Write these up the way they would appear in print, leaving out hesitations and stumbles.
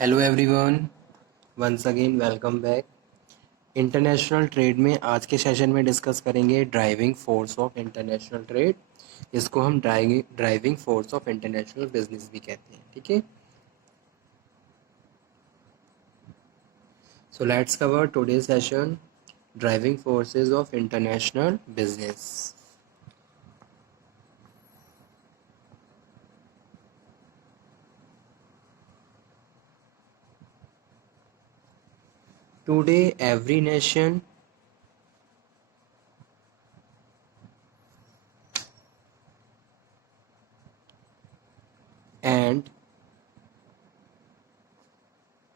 Hello everyone, once again welcome back. International trade में आज के सेशन में डिस्कस करेंगे driving force of international trade. इसको हम driving force of international business भी कहते हैं। ठीक है, so let's cover today session driving forces of international business. Today, every nation and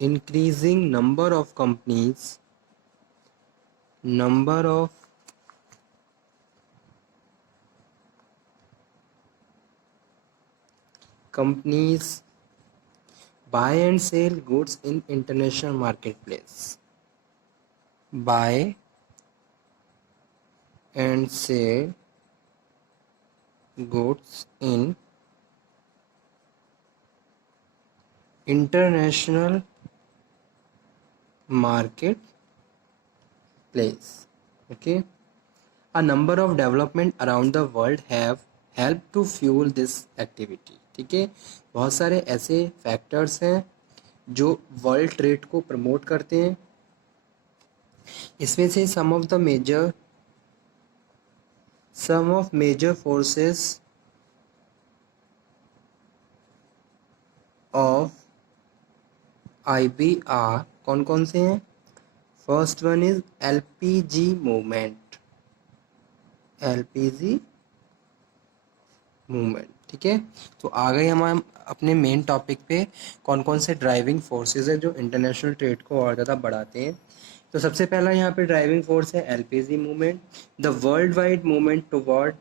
increasing number of companies buy and sell goods in international marketplace. Buy and sell goods in international marketplace. Okay, a number of development around the world have helped to fuel this activity. ठीक है, बहुत सारे ऐसे factors हैं जो world trade को promote करते हैं। इसमें से some of major forces of IBR कौन कौन से हैं? First one is LPG movement. ठीक है, तो आ गए हम अपने मेन टॉपिक पे। कौन कौन से ड्राइविंग फोर्सेस हैं जो इंटरनेशनल ट्रेड को और ज़्यादा बढ़ाते हैं। तो सबसे पहला यहाँ पे ड्राइविंग फोर्स है LPG movement, the world wide movement toward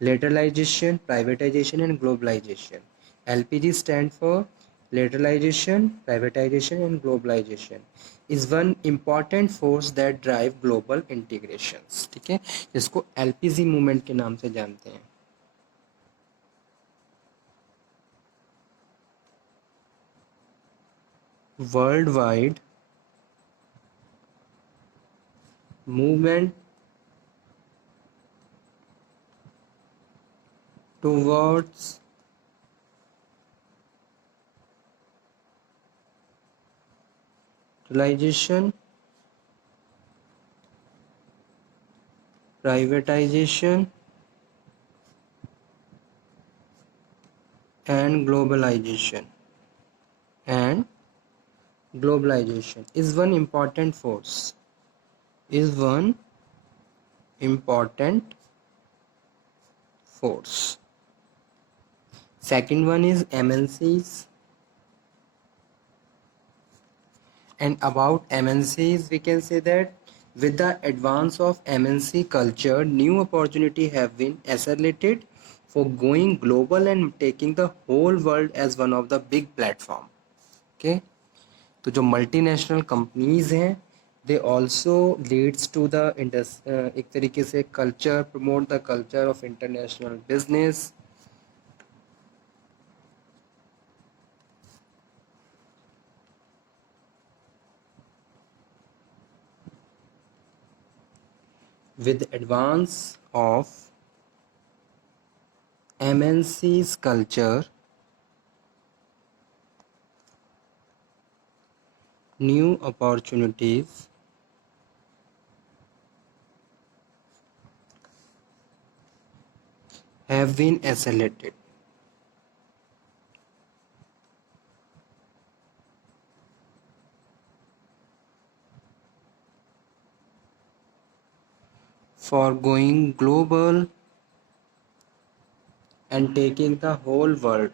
lateralization, privatization and globalization. LPG stand for lateralization, privatization and globalization is one important force that drive global integrations. ठीक है, जिसको LPG मूवमेंट के नाम से जानते हैं। World wide movement towards realization, privatization and globalization is one important force, Second one is MNCs. And about MNCs, we can say that with the advance of MNC culture, new opportunity have been accelerated for going global and taking the whole world as one of the big platform. Okay, तो जो multinational companies हैं they also leads to the एक तरीके से culture, promote the culture of international business. With advance of MNC's culture, new opportunities have been accelerated for going global and taking the whole world.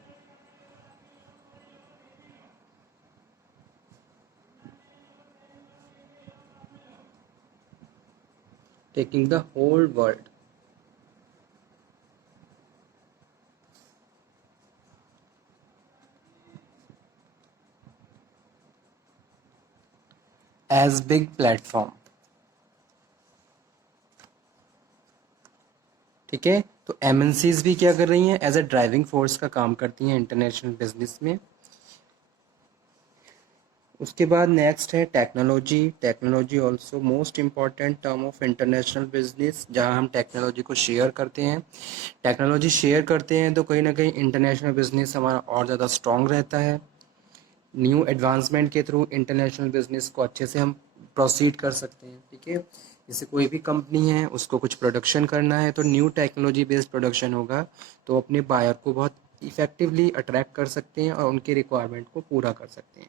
Taking the whole world. As big platform. ठीक है, तो MNCs भी क्या कर रही हैं? As a driving force का काम करती हैं इंटरनेशनल बिजनेस में। उसके बाद नेक्स्ट है technology. Technology also most important term of international business, जहाँ हम टेक्नोलॉजी को शेयर करते हैं। टेक्नोलॉजी शेयर करते हैं तो कहीं ना कहीं इंटरनेशनल बिजनेस हमारा और ज़्यादा स्ट्रॉन्ग रहता है। न्यू एडवांसमेंट के थ्रू इंटरनेशनल बिजनेस को अच्छे से हम प्रोसीड कर सकते हैं। ठीक है, जैसे कोई भी कंपनी है उसको कुछ प्रोडक्शन करना है तो न्यू टेक्नोलॉजी बेस्ड प्रोडक्शन होगा तो अपने बायर को बहुत इफेक्टिवली अट्रैक्ट कर सकते हैं और उनके रिक्वायरमेंट को पूरा कर सकते हैं।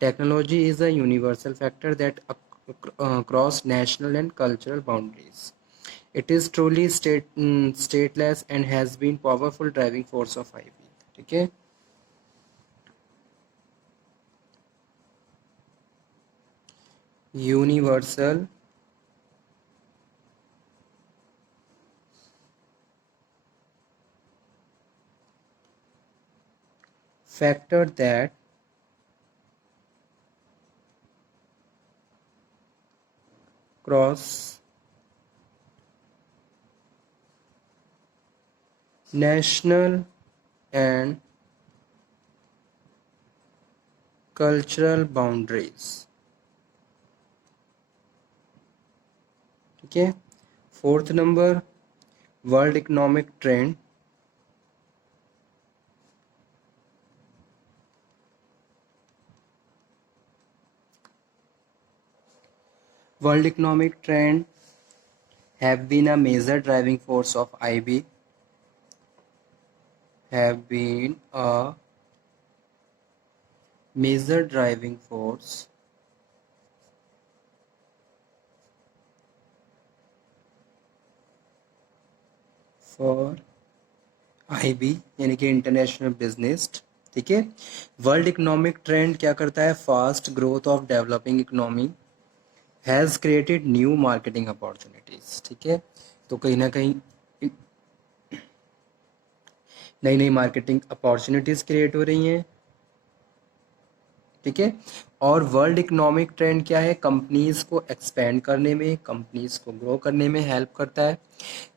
Technology is a universal factor that cross national and cultural boundaries. It is truly stateless and has been powerful driving force of IB. ठीक है, universal factor that cross national and cultural boundaries. ठीक है, fourth number world economic trend. World economic trend have been a major driving force of IB, have been a major driving force for IB यानी कि international business. ठीक है, world economic trend क्या करता है, fast growth of developing economy has created new marketing opportunities. ठीक है, तो कहीं ना कहीं नई नई मार्केटिंग अपॉर्चुनिटीज़ क्रिएट हो रही हैं। ठीक है, और वर्ल्ड इकोनॉमिक ट्रेंड क्या है, कंपनीज़ को एक्सपेंड करने में, कंपनीज़ को ग्रो करने में हेल्प करता है।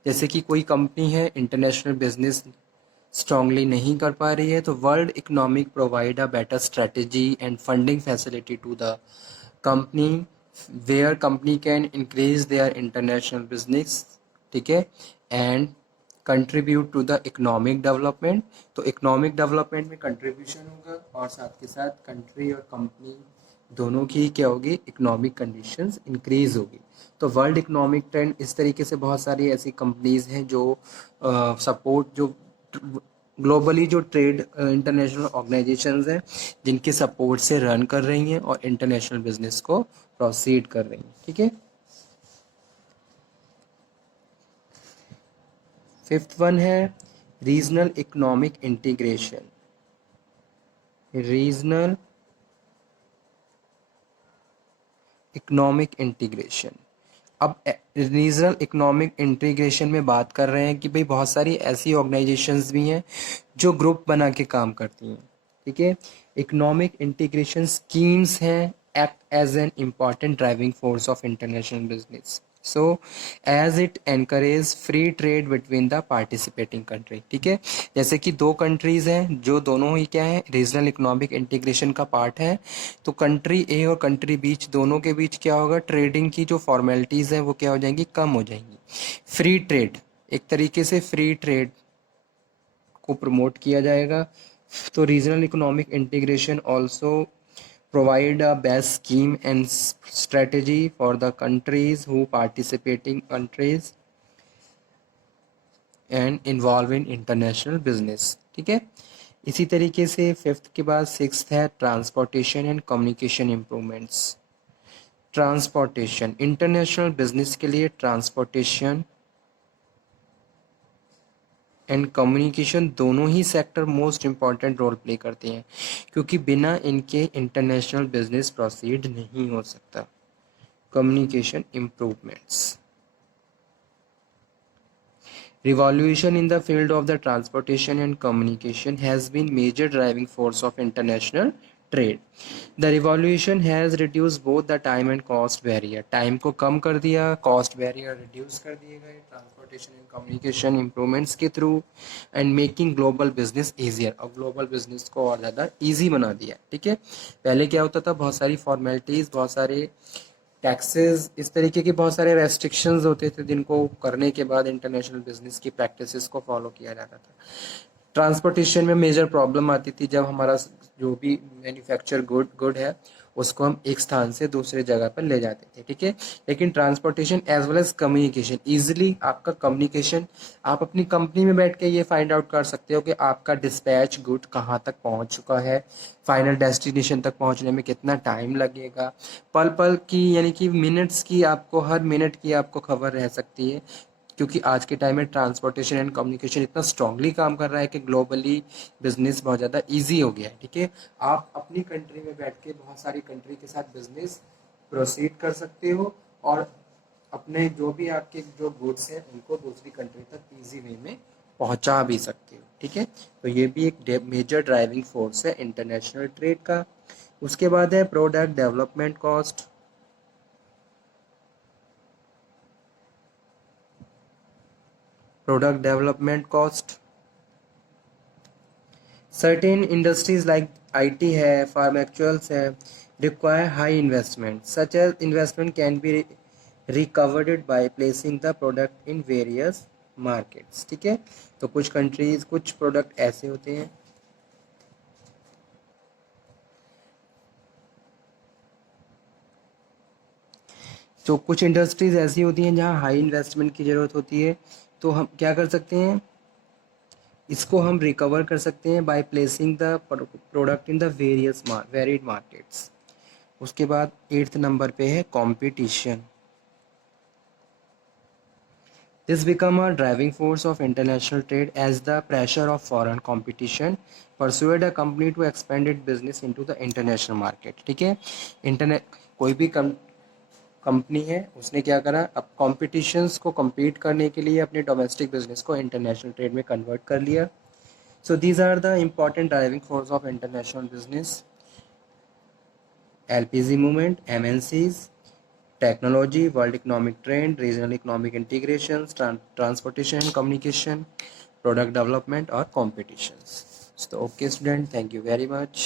जैसे कि कोई कंपनी है इंटरनेशनल बिजनेस स्ट्रांगली नहीं कर पा रही है तो world economic provide a better strategy and funding facility to the company where company can increase their international business. ठीक है, and contribute to the economic development. तो इकोनॉमिक डेवलपमेंट में कंट्रीब्यूशन होगा और साथ के साथ कंट्री और कंपनी दोनों की क्या होगी, इकोनॉमिक कंडीशंस इंक्रीज होगी। तो वर्ल्ड इकोनॉमिक ट्रेंड इस तरीके से बहुत सारी ऐसी कंपनीज हैं जो सपोर्ट जो ग्लोबली जो ट्रेड इंटरनेशनल ऑर्गेनाइजेशंस हैं जिनके सपोर्ट से रन कर रही हैं और इंटरनेशनल बिजनेस को प्रोसीड कर रही हैं। ठीक है, फिफ्थ वन है regional economic integration. Regional economic integration, अब रीजनल इकोनॉमिक इंटीग्रेशन में बात कर रहे हैं कि भाई बहुत सारी ऐसी ऑर्गेनाइजेशंस भी हैं जो ग्रुप बना के काम करती हैं। ठीक है, इकोनॉमिक इंटीग्रेशन स्कीम्स हैं act as an important driving force of international business, so as it encourage free trade between the participating country. ठीक है, जैसे कि दो कंट्रीज़ हैं जो दोनों ही क्या है रीजनल इकोनॉमिक इंटीग्रेशन का पार्ट है, तो कंट्री ए और कंट्री बीच दोनों के बीच क्या होगा, ट्रेडिंग की जो फॉर्मेलिटीज़ हैं वो क्या हो जाएंगी, कम हो जाएंगी। फ्री ट्रेड, एक तरीके से फ्री ट्रेड को प्रमोट किया जाएगा। तो regional economic integration also provide a best scheme and strategy for the countries who participating countries and involve in international business। ठीक है, इसी तरीके से फिफ्थ के बाद सिक्स्थ है transportation and communication improvements. Transportation, international business के लिए ट्रांसपोर्टेशन एंड कम्युनिकेशन दोनों ही sector most important role play करते हैं क्योंकि बिना इनके इंटरनेशनल बिजनेस प्रोसीड नहीं हो सकता। Communication improvements, revolution in the field of the transportation and communication has been major driving force of international trade. The revolution has reduce both the time and cost barrier, time को कम कर दिया, cost barrier reduce कर दिए गए transportation and communication improvements के through, and making global business easier, और global business को और ज़्यादा ईजी बना दिया। ठीक है, पहले क्या होता था, बहुत सारी फॉर्मेलिटीज़, बहुत सारे टैक्सेस, इस तरीके के बहुत सारे रेस्ट्रिक्शंस होते थे जिनको करने के बाद इंटरनेशनल बिजनेस की प्रैक्टिसेस को फॉलो किया जाता था। ट्रांसपोर्टेशन में मेजर प्रॉब्लम आती थी जब हमारा जो भी मैन्युफैक्चर गुड है उसको हम एक स्थान से दूसरे जगह पर ले जाते थे। ठीक है, लेकिन transportation as well as communication, easily आपका कम्युनिकेशन, आप अपनी कंपनी में बैठ के ये फाइंड आउट कर सकते हो कि आपका डिस्पैच गुड कहाँ तक पहुँच चुका है, फाइनल डेस्टिनेशन तक पहुँचने में कितना टाइम लगेगा, पल पल की यानी कि मिनट्स की, आपको हर मिनट की आपको खबर रह सकती है, क्योंकि आज के टाइम में ट्रांसपोर्टेशन एंड कम्युनिकेशन इतना स्ट्रांगली काम कर रहा है कि ग्लोबली बिजनेस बहुत ज़्यादा इजी हो गया है। ठीक है, आप अपनी कंट्री में बैठ के बहुत सारी कंट्री के साथ बिजनेस प्रोसीड कर सकते हो, और अपने जो भी आपके जो गुड्स हैं उनको दूसरी कंट्री तक इजी वे में पहुंचा भी सकते हो। ठीक है, तो ये भी एक मेजर ड्राइविंग फोर्स है इंटरनेशनल ट्रेड का। उसके बाद है product development cost. Product development cost, certain industries like IT है, फार्मेक्चुअल्स है, require high investment, such as investment can be recovered by placing the product in various markets. ठीक है, तो कुछ कंट्रीज, कुछ प्रोडक्ट ऐसे होते हैं, तो कुछ इंडस्ट्रीज ऐसी होती हैं जहाँ हाई इन्वेस्टमेंट की ज़रूरत होती है, तो हम क्या कर सकते हैं, इसको हम रिकवर कर सकते हैं bye placing the product in the varied markets. उसके बाद 8th नंबर पे है competition. This become a driving force of international trade as the pressure of foreign competition persuade a company to expand its business into the international market। ठीक है, internet कोई भी company है, उसने क्या करा, अब कॉम्पिटिशन्स को compete करने के लिए अपने डोमेस्टिक बिजनेस को इंटरनेशनल ट्रेड में कन्वर्ट कर लिया। So these are the important driving force of international business: LPG movement, MNCs, technology, world economic trend, regional economic integrations, transportation and communication, product development or competitions. So okay student, thank you very much.